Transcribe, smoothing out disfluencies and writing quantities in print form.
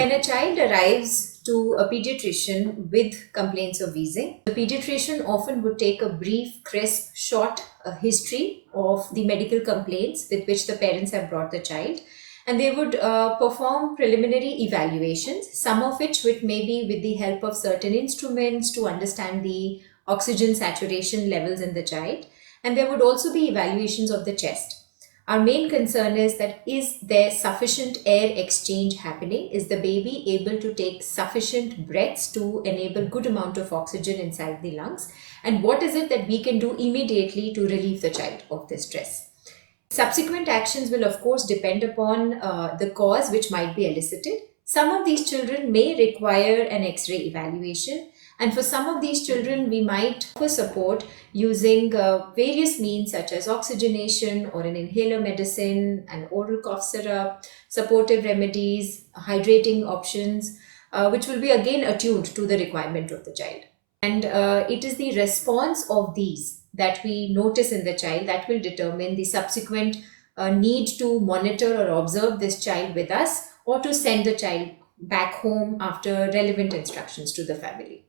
When a child arrives to a pediatrician with complaints of wheezing, the pediatrician often would take a brief, crisp, short history of the medical complaints with which the parents have brought the child, and they would perform preliminary evaluations, some of which may be with the help of certain instruments to understand the oxygen saturation levels in the child, and there would also be evaluations of the chest. Our main concern is that is there sufficient air exchange happening? Is the baby able to take sufficient breaths to enable good amount of oxygen inside the lungs? And what is it that we can do immediately to relieve the child of this stress? Subsequent actions will, of course, depend upon the cause which might be elicited. Some of these children may require an X ray evaluation, and for some of these children, we might offer support using various means such as oxygenation or an inhaler medicine, an oral cough syrup, supportive remedies, hydrating options, which will be again attuned to the requirement of the child. And it is the response of these that we notice in the child that will determine the subsequent need to monitor or observe this child with us or to send the child back home after relevant instructions to the family.